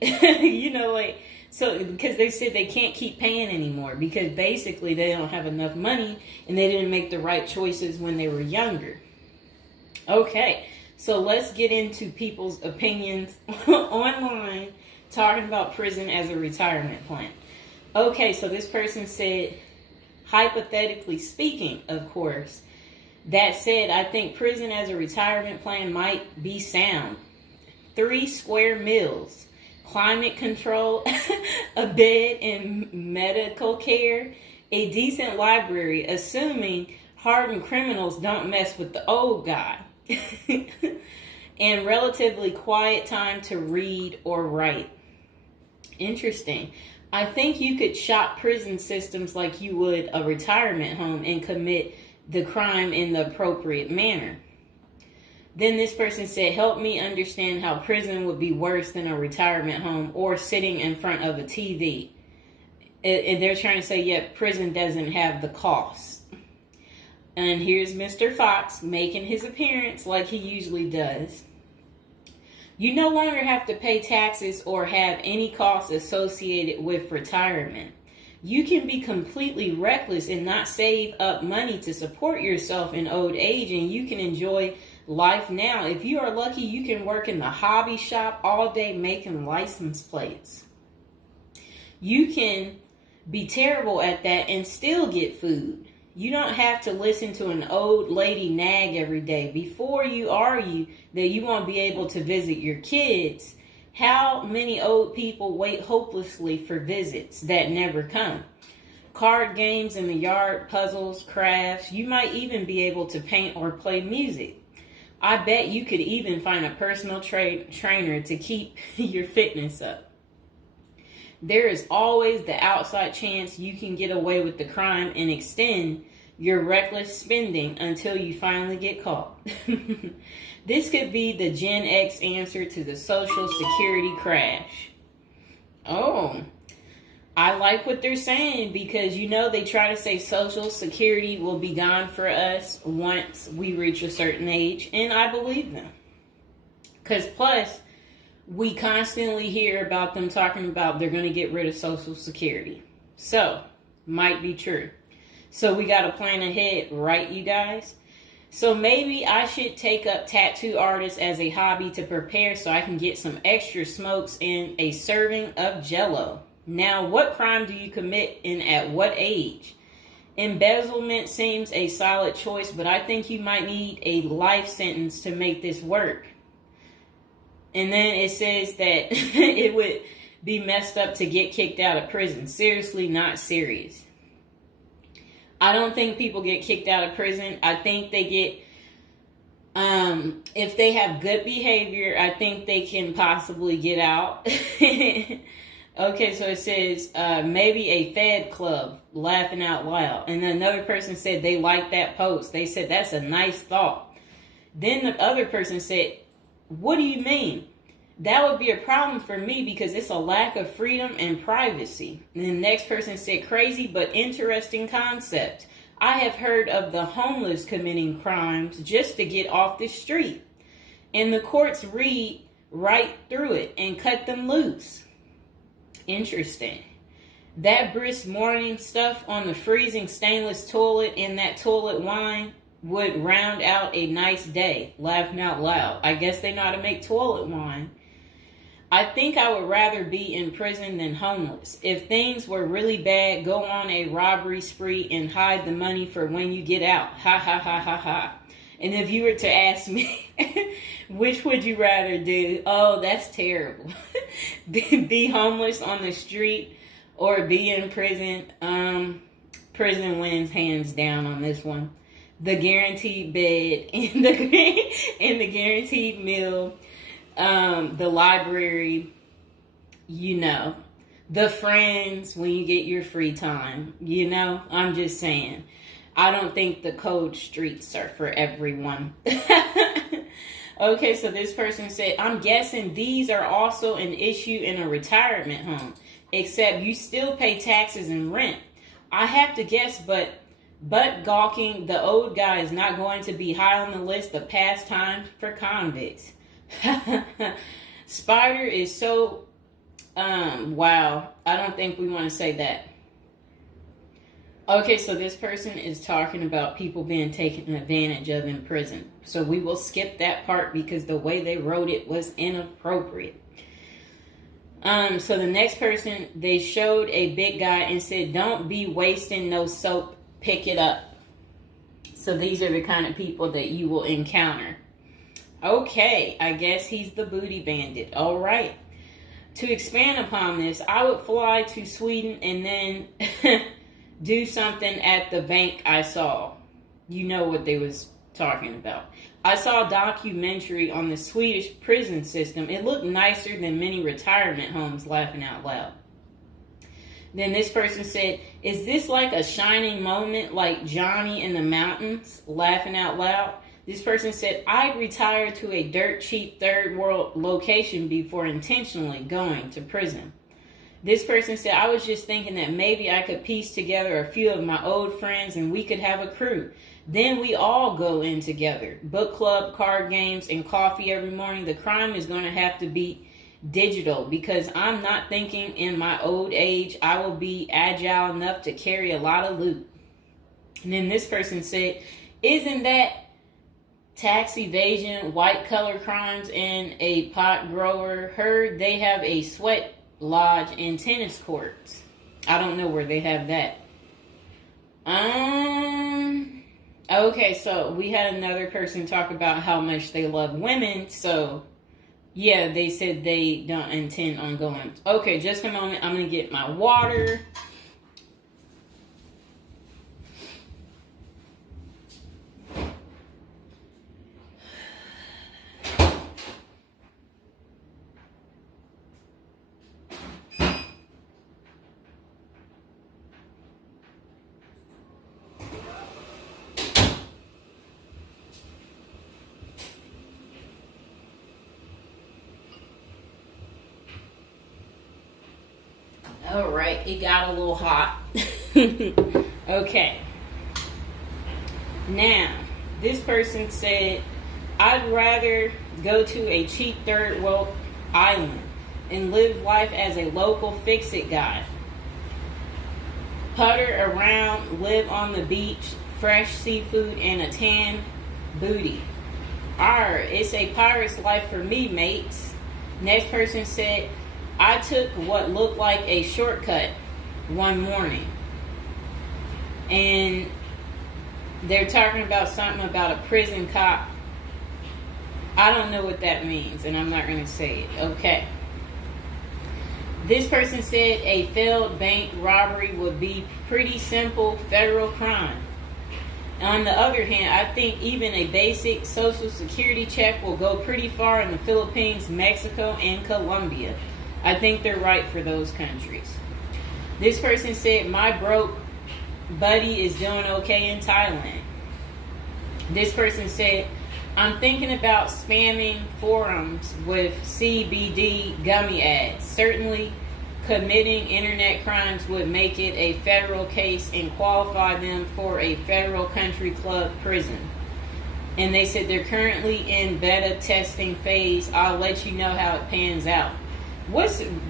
you know, like, so because they said they can't keep paying anymore because basically they don't have enough money and they didn't make the right choices when they were younger. Okay, so let's get into people's opinions online talking about prison as a retirement plan. Okay, so this person said, hypothetically speaking, of course, that said, I think prison as a retirement plan might be sound. 3 square meals, climate control, a bed and medical care, a decent library, assuming hardened criminals don't mess with the old guy, and relatively quiet time to read or write. Interesting. I think you could shop prison systems like you would a retirement home and commit the crime in the appropriate manner. Then this person said, help me understand how prison would be worse than a retirement home or sitting in front of a TV. And they're trying to say, yeah, prison doesn't have the cost. And here's Mr. Fox making his appearance like he usually does. You no longer have to pay taxes or have any costs associated with retirement. You can be completely reckless and not save up money to support yourself in old age, and you can enjoy life now. If you are lucky, you can work in the hobby shop all day making license plates. You can be terrible at that and still get food. You don't have to listen to an old lady nag every day. Before you argue that you won't be able to visit your kids, how many old people wait hopelessly for visits that never come? Card games in the yard, puzzles, crafts. You might even be able to paint or play music. I bet you could even find a personal trainer to keep your fitness up. There is always the outside chance you can get away with the crime and extend your reckless spending until you finally get caught. This could be the Gen X answer to the Social Security crash. Oh, I like what they're saying because, you know, they try to say Social Security will be gone for us once we reach a certain age, and I believe them. Because plus, we constantly hear about them talking about they're going to get rid of Social Security. So, might be true. So we got to plan ahead, right, you guys? So maybe I should take up tattoo artists as a hobby to prepare so I can get some extra smokes and a serving of Jell-O. Now, what crime do you commit and at what age? Embezzlement seems a solid choice, but I think you might need a life sentence to make this work. And then it says that it would be messed up to get kicked out of prison. Seriously, not serious. I don't think people get kicked out of prison. I think they get, if they have good behavior, I think they can possibly get out. Okay, so it says maybe a Fed club, laughing out loud. And another person said they liked that post. They said that's a nice thought. Then the other person said, what do you mean? That would be a problem for me because it's a lack of freedom and privacy. And the next person said, crazy but interesting concept. I have heard of the homeless committing crimes just to get off the street. And the courts read right through it and cut them loose. Interesting. That brisk morning stuff on the freezing stainless toilet and that toilet wine would round out a nice day. Laughing out loud. I guess they know how to make toilet wine. I think I would rather be in prison than homeless. If things were really bad, go on a robbery spree and hide the money for when you get out. Ha ha ha ha ha. And if you were to ask me, which would you rather do? Oh, that's terrible. Be homeless on the street or be in prison? Prison wins hands down on this one. The guaranteed bed and the guaranteed meal, the library, you know, the friends when you get your free time, you know, I'm just saying. I don't think the cold streets are for everyone. Okay, so this person said, I'm guessing these are also an issue in a retirement home, except you still pay taxes and rent. I have to guess, but gawking the old guy is not going to be high on the list of pastimes for convicts. Spider is so Wow. I don't think we want to say that. Okay, so this person is talking about people being taken advantage of in prison. So we will skip that part because the way they wrote it was inappropriate. So the next person, they showed a big guy and said, "Don't be wasting no soap, pick it up." So these are the kind of people that you will encounter. Okay, I guess he's the booty bandit. All right. To expand upon this, I would fly to Sweden and then do something at the bank I saw. You know what they was talking about. I saw a documentary on the Swedish prison system. It looked nicer than many retirement homes, laughing out loud. Then this person said, "Is this like a shining moment like Johnny in the Mountains?" Laughing out loud. This person said, "I'd retire to a dirt cheap third world location before intentionally going to prison." This person said, "I was just thinking that maybe I could piece together a few of my old friends and we could have a crew. Then we all go in together. Book club, card games, and coffee every morning. The crime is going to have to be digital because I'm not thinking in my old age I will be agile enough to carry a lot of loot." And then this person said, "Isn't that tax evasion, white collar crimes, and a pot grower? Heard they have a sweat lodge and tennis courts." I don't know where they have that. Okay, so we had another person talk about how much they love women. So yeah, they said they don't intend on going. Okay, just a moment. I'm gonna get my water. All right, it got a little hot. Okay. Now, this person said, "I'd rather go to a cheap third world island and live life as a local fix-it guy. Putter around, live on the beach, fresh seafood, and a tan booty. Arr, it's a pirate's life for me, mates." Next person said, "I took what looked like a shortcut one morning." And they're talking about something about a prison cop. I don't know what that means, and I'm not going to say it. Okay. This person said a failed bank robbery would be pretty simple federal crime. On the other hand, I think even a basic social security check will go pretty far in the Philippines, Mexico, and Colombia. I think they're right for those countries. This person said, "My broke buddy is doing okay in Thailand." This person said, "I'm thinking about spamming forums with CBD gummy ads. Certainly committing internet crimes would make it a federal case and qualify them for a federal country club prison." And they said they're currently in beta testing phase. I'll let you know how it pans out.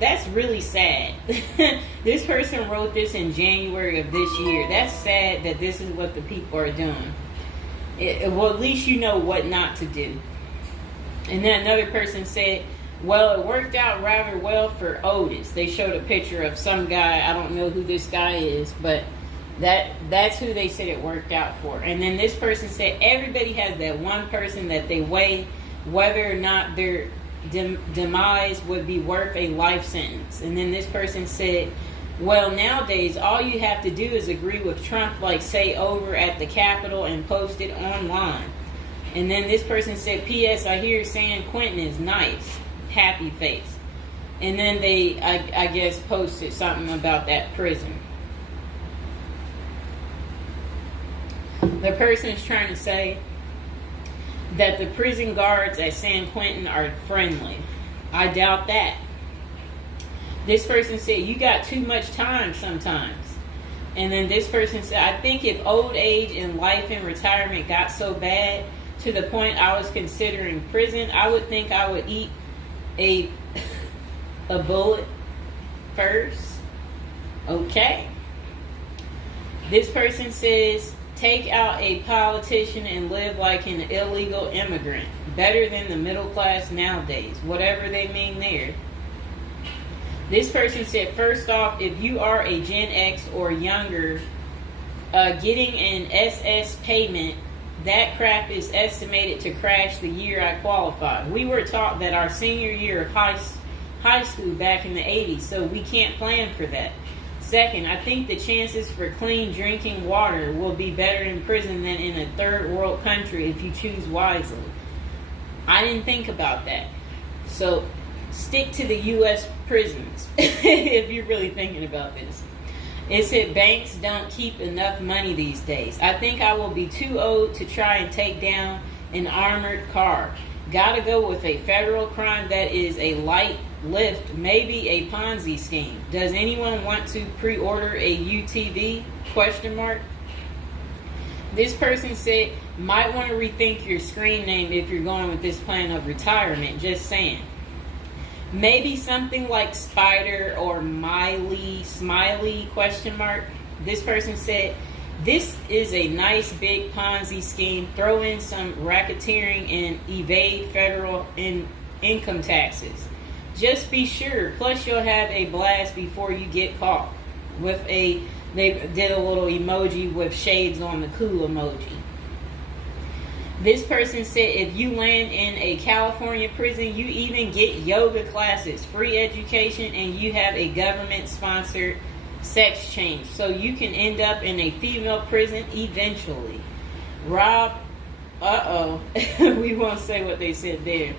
That's really sad. This person wrote this in January of this year. That's sad that this is what the people are doing. Well, at least you know what not to do. And then another person said, "Well, it worked out rather well for Otis." They showed a picture of some guy. I don't know who this guy is, but that's who they said it worked out for. And then this person said everybody has that one person that they weigh whether or not their demise would be worth a life sentence. And then this person said, "Well, nowadays all you have to do is agree with Trump, like say over at the Capitol, and post it online." And then this person said, "P.S. I hear San Quentin is nice. Happy face." And then they, I guess, posted something about that prison. The person is trying to say that the prison guards at San Quentin are friendly. I doubt that. This person said, "You got too much time sometimes." And then this person said, "I think if old age and life in retirement got so bad to the point I was considering prison, I would think I would eat a bullet first. Okay. This person says, take out a politician and live like an illegal immigrant. Better than the middle class nowadays. Whatever they mean there. This person said, first off, if you are a Gen X or younger, getting an SS payment, that crap is estimated to crash the year I qualified. We were taught that our senior year of high school back in the 80s, so we can't plan for that. Second, I think the chances for clean drinking water will be better in prison than in a third world country if you choose wisely. I didn't think about that. So stick to the U.S. prisons if you're really thinking about this. It said banks don't keep enough money these days. I think I will be too old to try and take down an armored car. Gotta go with a federal crime that is a light lift, maybe a Ponzi scheme. Does anyone want to pre-order a UTV? Question mark. This person said, might want to rethink your screen name if you're going with this plan of retirement. Just saying. Maybe something like Spider or Smiley, question mark. This person said, this is a nice big Ponzi scheme. Throw in some racketeering and evade federal income taxes. Just be sure. Plus you'll have a blast before you get caught. They did a little emoji with shades on the cool emoji. This person said, if you land in a California prison, you even get yoga classes, free education, and you have a government-sponsored sex change. So you can end up in a female prison eventually. Rob, we won't say what they said there.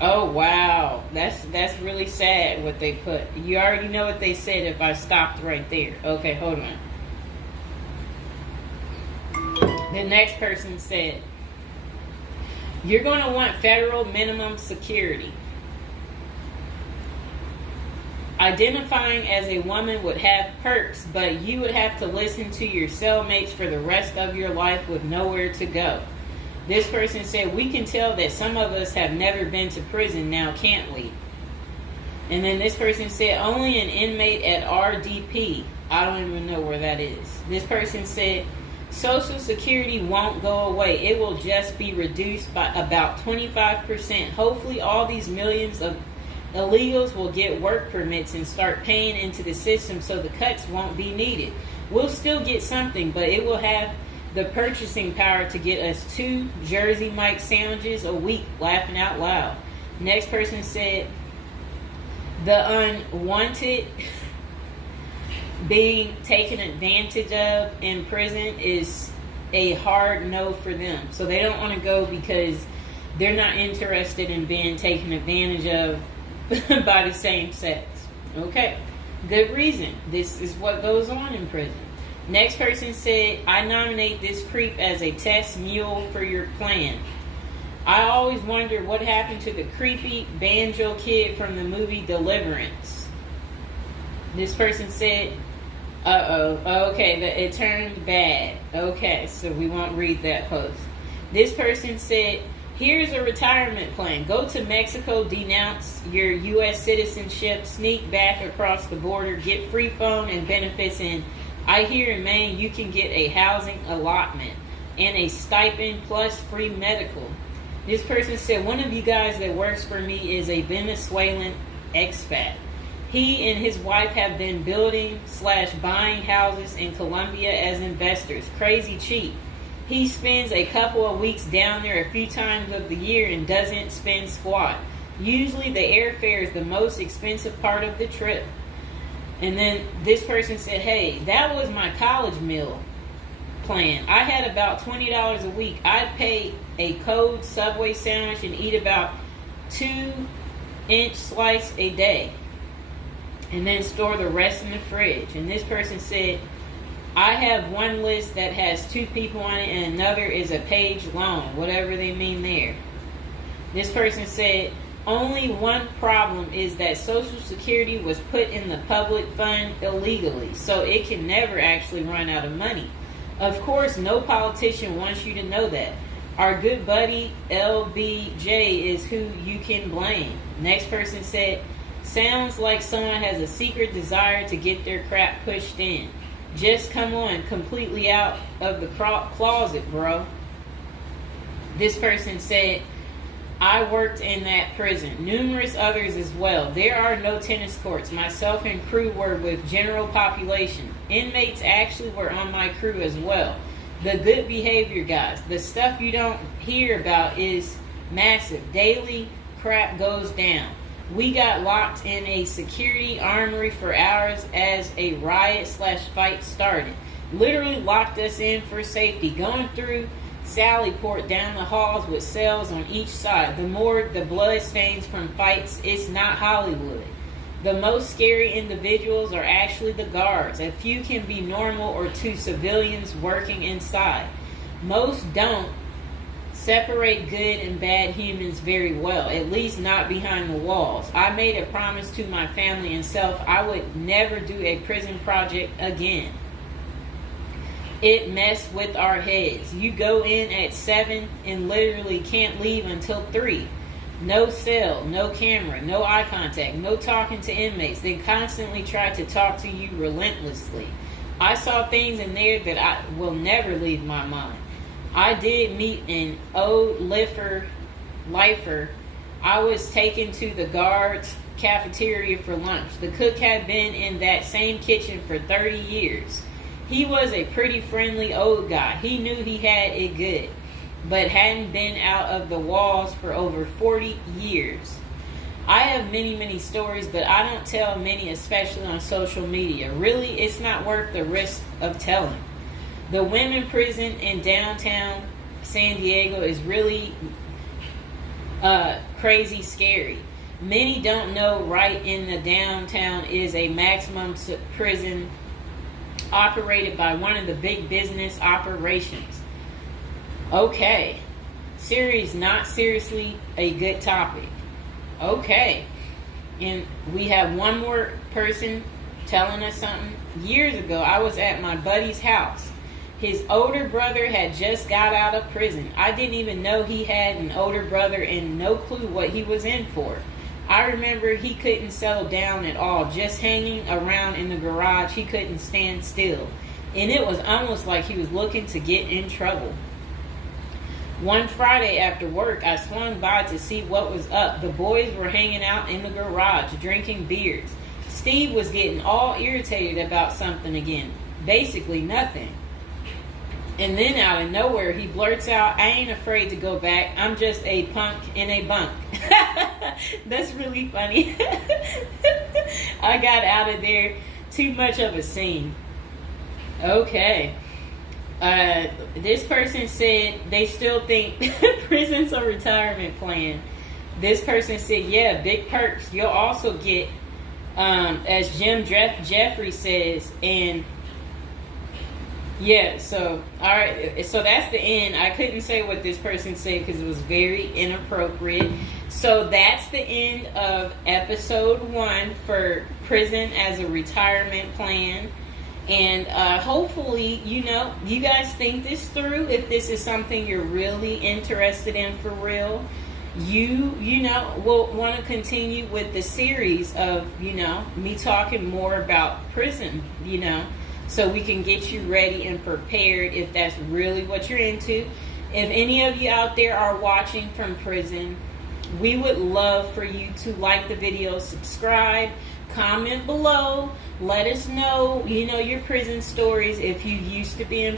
Oh, wow. That's really sad what they put. You already know what they said if I stopped right there. Okay, hold on. The next person said, you're going to want federal minimum security. Identifying as a woman would have perks, but you would have to listen to your cellmates for the rest of your life with nowhere to go. This person said, we can tell that some of us have never been to prison now, can't we? And then this person said, only an inmate at RDP. I don't even know where that is. This person said, Social Security won't go away. It will just be reduced by about 25%. Hopefully all these millions of illegals will get work permits and start paying into the system so the cuts won't be needed. We'll still get something, but it will have the purchasing power to get us 2 Jersey Mike sandwiches a week, laughing out loud. Next person said, the unwanted being taken advantage of in prison is a hard no for them. So they don't want to go because they're not interested in being taken advantage of by the same sex. Okay, good reason. This is what goes on in prison. Next person said, I nominate this creep as a test mule for your plan. I always wondered what happened to the creepy banjo kid from the movie Deliverance. This person said, okay, it turned bad. Okay, so we won't read that post. This person said, here's a retirement plan. Go to Mexico, denounce your U.S. citizenship, sneak back across the border, get free phone and benefits, and I hear in Maine you can get a housing allotment and a stipend plus free medical. This person said, one of you guys that works for me is a Venezuelan expat. He and his wife have been building/buying houses in Colombia as investors. Crazy cheap. He spends a couple of weeks down there a few times of the year and doesn't spend squat. Usually the airfare is the most expensive part of the trip. And then this person said, hey, that was my college meal plan. I had about $20 a week. I'd pay a cold Subway sandwich and eat about 2-inch slice a day. And then store the rest in the fridge. And this person said, I have one list that has 2 people on it and another is a page long, whatever they mean there. This person said, only one problem is that Social Security was put in the public fund illegally, so it can never actually run out of money. Of course, no politician wants you to know that. Our good buddy LBJ is who you can blame. Next person said, Sounds like someone has a secret desire to get their crap pushed in. Just come on, completely out of the closet, bro. This person said, I worked in that prison. Numerous others as well. There are no tennis courts. Myself and crew were with general population. Inmates actually were on my crew as well. The good behavior guys. The stuff you don't hear about is massive. Daily crap goes down. We got locked in a security armory for hours as a riot/fight started. Literally locked us in for safety. Going through Sallyport down the halls with cells on each side. The more the blood stains from fights, it's not Hollywood. The most scary individuals are actually the guards. A few can be normal or two civilians working inside. Most don't separate good and bad humans very well, at least not behind the walls. I made a promise to my family and self I would never do a prison project again. It messed with our heads. You go in at 7 and literally can't leave until 3. No cell, no camera, no eye contact, no talking to inmates. They constantly try to talk to you relentlessly. I saw things in there that I will never leave my mind. I did meet an old lifer. I was taken to the guards' cafeteria for lunch. The cook had been in that same kitchen for 30 years. He was a pretty friendly old guy. He knew he had it good, but hadn't been out of the walls for over 40 years. I have many stories, but I don't tell many, especially on social media. Really, it's not worth the risk of telling. The women prison in downtown San Diego is really crazy scary. Many don't know right in the downtown is a maximum prison operated by one of the big business operations. Okay. Series not seriously a good topic. Okay. And we have one more person telling us something. Years ago, I was at my buddy's house. His older brother had just got out of prison. I didn't even know he had an older brother and no clue what he was in for. I remember he couldn't settle down at all, just hanging around in the garage. He couldn't stand still. And it was almost like he was looking to get in trouble. One Friday after work, I swung by to see what was up. The boys were hanging out in the garage, drinking beers. Steve was getting all irritated about something again. Basically nothing. And then out of nowhere, he blurts out, I ain't afraid to go back. I'm just a punk in a bunk. That's really funny. I got out of there. Too much of a scene. Okay. This person said they still think prison's a retirement plan. This person said, yeah, big perks. You'll also get, as Jim Jeffrey says, and yeah, so, all right, so that's the end. I couldn't say what this person said because it was very inappropriate. So that's the end of episode 1 for prison as a retirement plan. And hopefully, you guys think this through. If this is something you're really interested in for real, you will want to continue with the series of, me talking more about prison, so we can get you ready and prepared if that's really what you're into. If any of you out there are watching from prison, we would love for you to like the video, subscribe, comment below, let us know, your prison stories if you used to be in